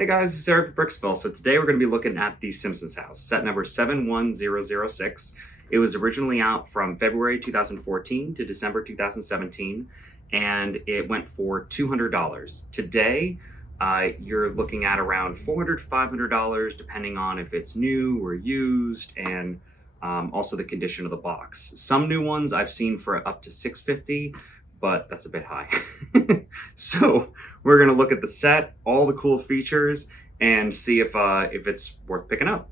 Hey guys, it's Eric with Bricksville. So today we're going to be looking at the Simpsons House, set number 71006. It was originally out from February 2014 to December 2017, and it went for $200. Today, you're looking at around $400, $500, depending on if it's new or used, and also the condition of the box. Some new ones I've seen for up to $650, but that's a bit high. So we're gonna look at the set, all the cool features, and see if it's worth picking up.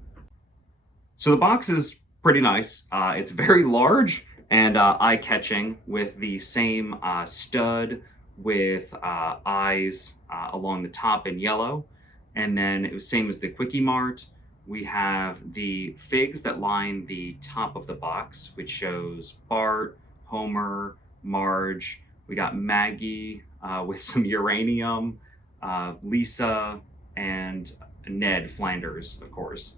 So the box is pretty nice. It's very large and eye-catching with the same stud with eyes along the top in yellow. And then it was same as the Quickie Mart. We have the figs that line the top of the box, which shows Bart, Homer, Marge. We got Maggie with some uranium, Lisa, and Ned Flanders, of course.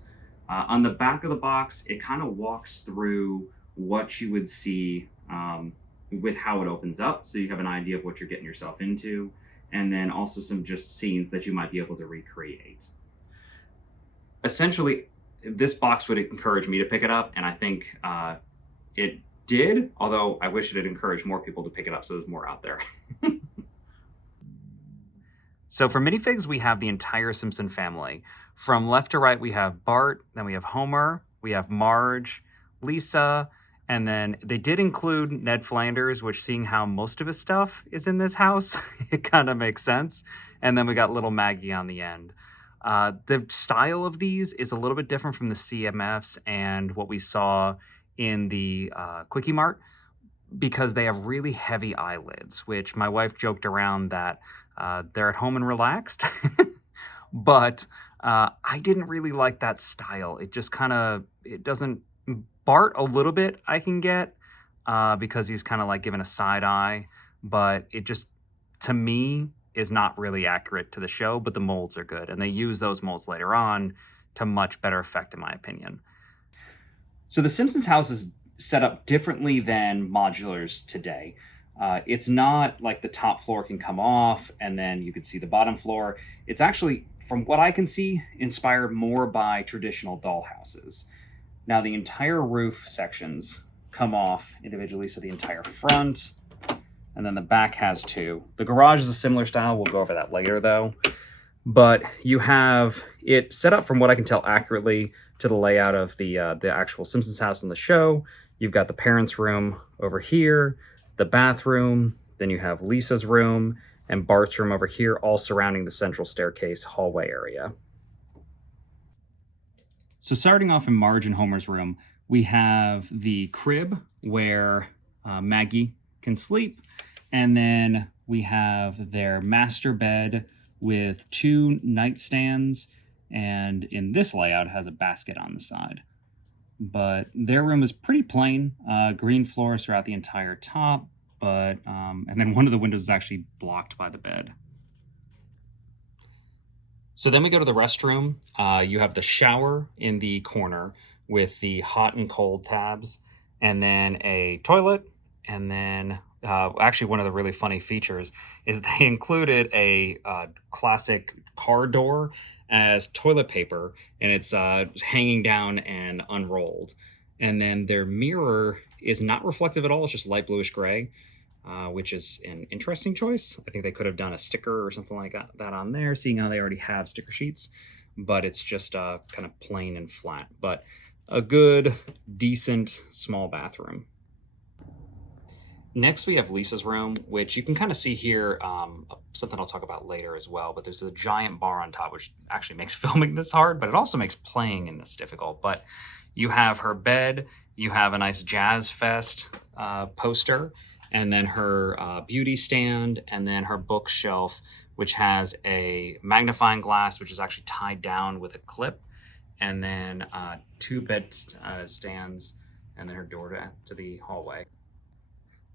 On the back of the box, it kind of walks through what you would see with how it opens up, so you have an idea of what you're getting yourself into, and then also some just scenes that you might be able to recreate. Essentially, this box would encourage me to pick it up, and I think it did, although I wish it had encouraged more people to pick it up so there's more out there. So for Minifigs, we have the entire Simpson family. From left to right, we have Bart, then we have Homer, we have Marge, Lisa, and then they did include Ned Flanders, which, seeing how most of his stuff is in this house, it kind of makes sense. And then we got little Maggie on the end. The style of these is a little bit different from the CMFs and what we saw in the Quickie Mart, because they have really heavy eyelids, which my wife joked around that they're at home and relaxed. But I didn't really like that style. It just kind of, it doesn't, Bart a little bit I can get because he's kind of like giving a side eye, but it just, to me, is not really accurate to the show, but the molds are good. And they use those molds later on to much better effect, in my opinion. So the Simpsons house is set up differently than modulars today. It's not like the top floor can come off and then you can see the bottom floor. It's actually, from what I can see, inspired more by traditional doll houses. Now the entire roof sections come off individually, so the entire front, and then the back has two. The garage is a similar style. We'll go over that later though. But you have it set up, from what I can tell accurately, to the layout of the actual Simpsons house in the show. You've got the parents' room over here, the bathroom, then you have Lisa's room and Bart's room over here, all surrounding the central staircase hallway area. So starting off in Marge and Homer's room, we have the crib where Maggie can sleep, and then we have their master bed with two nightstands, and in this layout has a basket on the side. But their room is pretty plain, green floors throughout the entire top, but and then one of the windows is actually blocked by the bed. So then we go to the restroom. You have the shower in the corner with the hot and cold tabs, and then a toilet, and then actually one of the really funny features is they included a classic car door as toilet paper, and it's hanging down and unrolled. And then their mirror is not reflective at all. It's just light bluish gray, which is an interesting choice. I think they could have done a sticker or something like that on there, seeing how they already have sticker sheets, but it's just kind of plain and flat, but a good, decent, small bathroom. Next, we have Lisa's room, which you can kind of see here, something I'll talk about later as well, but there's a giant bar on top, which actually makes filming this hard, but it also makes playing in this difficult. But you have her bed, you have a nice Jazz Fest poster, and then her beauty stand, and then her bookshelf, which has a magnifying glass, which is actually tied down with a clip, and then two bed stands, and then her door to the hallway.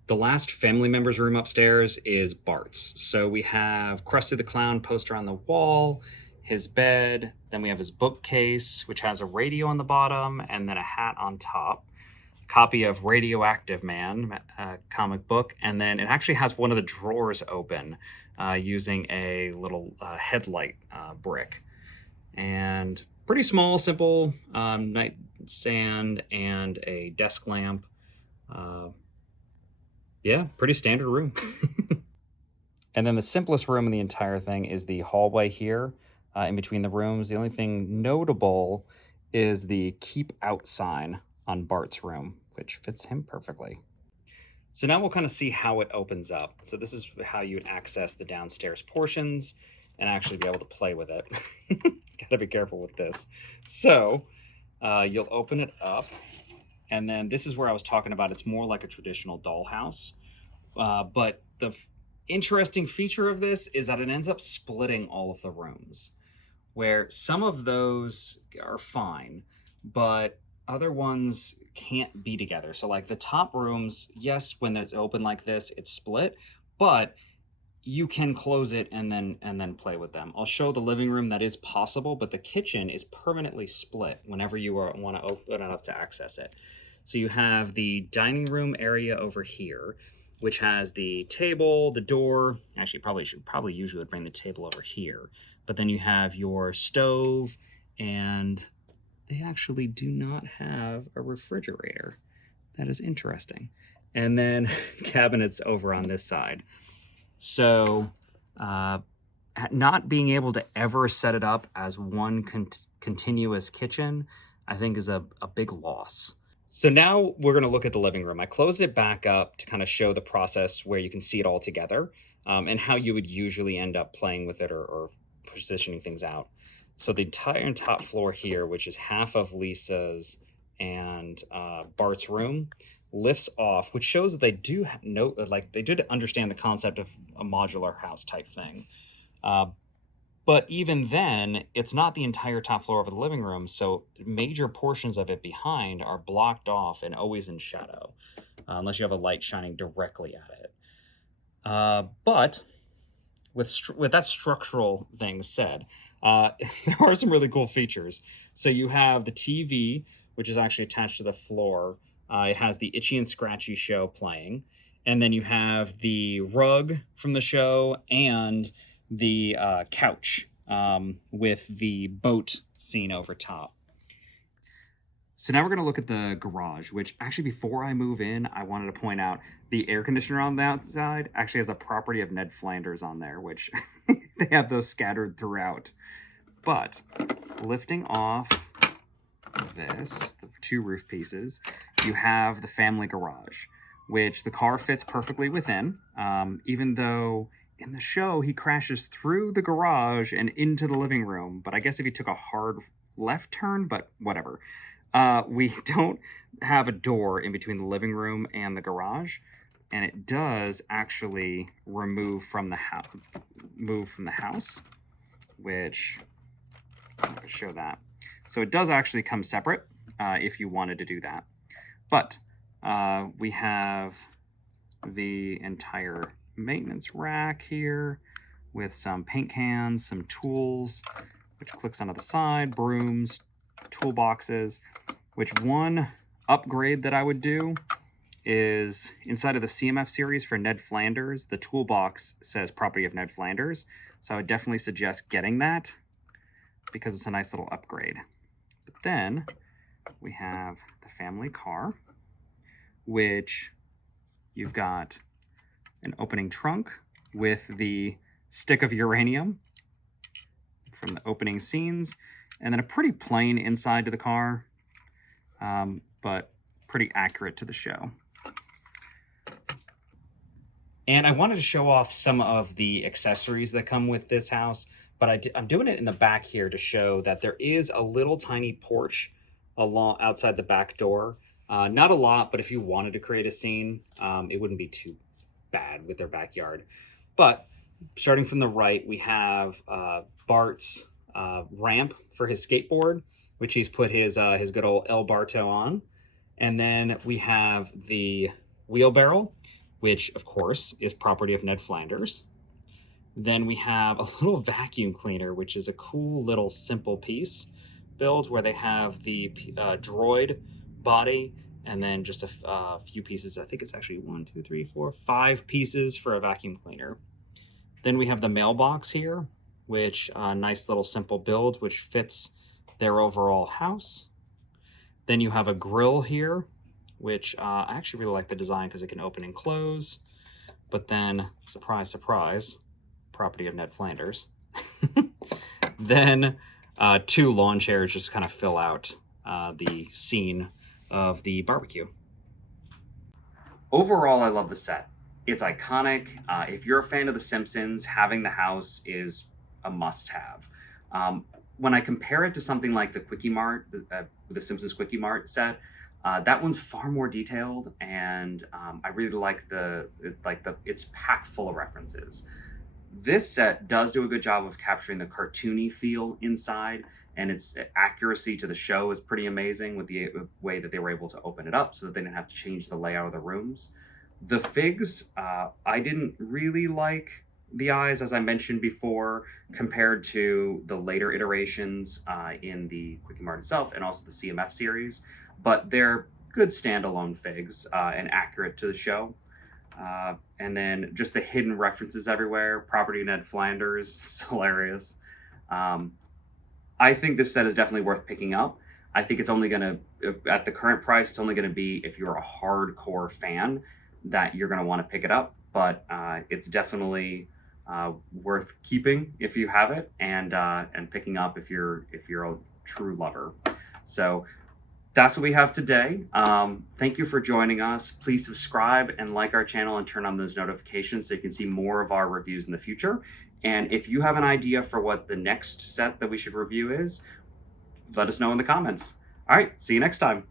The last family member's room upstairs is Bart's. So we have Krusty the Clown poster on the wall, his bed, then we have his bookcase, which has a radio on the bottom and then a hat on top, a copy of Radioactive Man comic book, and then it actually has one of the drawers open, using a little headlight brick. And pretty small, simple nightstand and a desk lamp. Uh, yeah, pretty standard room. And then the simplest room in the entire thing is the hallway here in between the rooms. The only thing notable is the keep out sign on Bart's room, which fits him perfectly. So now we'll kind of see how it opens up. So this is how you would access the downstairs portions and actually be able to play with it. Gotta be careful with this. So you'll open it up, and then this is where I was talking about. It's more like a traditional dollhouse. But the interesting feature of this is that it ends up splitting all of the rooms, where some of those are fine, but other ones can't be together. So like the top rooms, yes, when it's open like this, it's split, but you can close it and then play with them. I'll show the living room that is possible, but the kitchen is permanently split whenever you want to open it up to access it. So you have the dining room area over here, which has the table, the door. Actually, probably usually would bring the table over here. But then you have your stove, and they actually do not have a refrigerator. That is interesting. And then cabinets over on this side. So not being able to ever set it up as one continuous kitchen, I think is a big loss. So now we're going to look at the living room. I closed it back up to kind of show the process where you can see it all together and how you would usually end up playing with it or positioning things out. So the entire top floor here, which is half of Lisa's and Bart's room, lifts off, which shows that they do they did understand the concept of a modular house type thing. But even then, it's not the entire top floor of the living room, so major portions of it behind are blocked off and always in shadow, unless you have a light shining directly at it. But with that structural thing said, there are some really cool features. So you have the TV, which is actually attached to the floor. It has the Itchy and Scratchy show playing. And then you have the rug from the show and the couch with the boat scene over top. So now we're going to look at the garage, which actually before I move in, I wanted to point out the air conditioner on the outside actually has a property of Ned Flanders on there, which they have those scattered throughout. But lifting off this, the two roof pieces, you have the family garage, which the car fits perfectly within, even though in the show he crashes through the garage and into the living room. But I guess if he took a hard left turn, but whatever. We don't have a door in between the living room and the garage, and it does actually move from the house, which I'm going to show that. So it does actually come separate if you wanted to do that. But we have the entire maintenance rack here with some paint cans, some tools, which clicks onto the side, brooms, toolboxes, which one upgrade that I would do is inside of the CMF series for Ned Flanders, the toolbox says property of Ned Flanders. So I would definitely suggest getting that because it's a nice little upgrade. But then we have the family car, which you've got an opening trunk with the stick of uranium from the opening scenes, and then a pretty plain inside to the car, but pretty accurate to the show. And I wanted to show off some of the accessories that come with this house, but I'm doing it in the back here to show that there is a little tiny porch outside the back door. Not a lot, but if you wanted to create a scene, it wouldn't be too bad with their backyard. But starting from the right, we have Bart's ramp for his skateboard, which he's put his good old El Barto on. And then we have the wheelbarrow, which of course is property of Ned Flanders. Then we have a little vacuum cleaner, which is a cool little simple piece build where they have the droid body and then just a few pieces. I think it's actually 5 pieces for a vacuum cleaner. Then we have the mailbox here, which nice little simple build, which fits their overall house. Then you have a grill here, which I actually really like the design because it can open and close. But then, surprise, surprise, property of Ned Flanders. Then 2 lawn chairs just kind of fill out the scene of the barbecue. Overall, I love the set. It's iconic. If you're a fan of The Simpsons, having the house is a must-have. When I compare it to something like the Quickie Mart, the Simpsons Quickie Mart set, that one's far more detailed, and I really like it's packed full of references. This set does do a good job of capturing the cartoony feel inside, and its accuracy to the show is pretty amazing with the way that they were able to open it up so that they didn't have to change the layout of the rooms. The figs, I didn't really like the eyes, as I mentioned before, compared to the later iterations in the Quickie Mart itself and also the CMF series, but they're good standalone figs and accurate to the show. And then just the hidden references everywhere. Property Ned Flanders, it's hilarious. I think this set is definitely worth picking up. I think it's only going to, at the current price, it's only going to be if you're a hardcore fan that you're going to want to pick it up. But it's definitely worth keeping if you have it, and picking up if you're a true lover. So that's what we have today. Thank you for joining us. Please subscribe and like our channel and turn on those notifications so you can see more of our reviews in the future. And if you have an idea for what the next set that we should review is, let us know in the comments. All right, see you next time.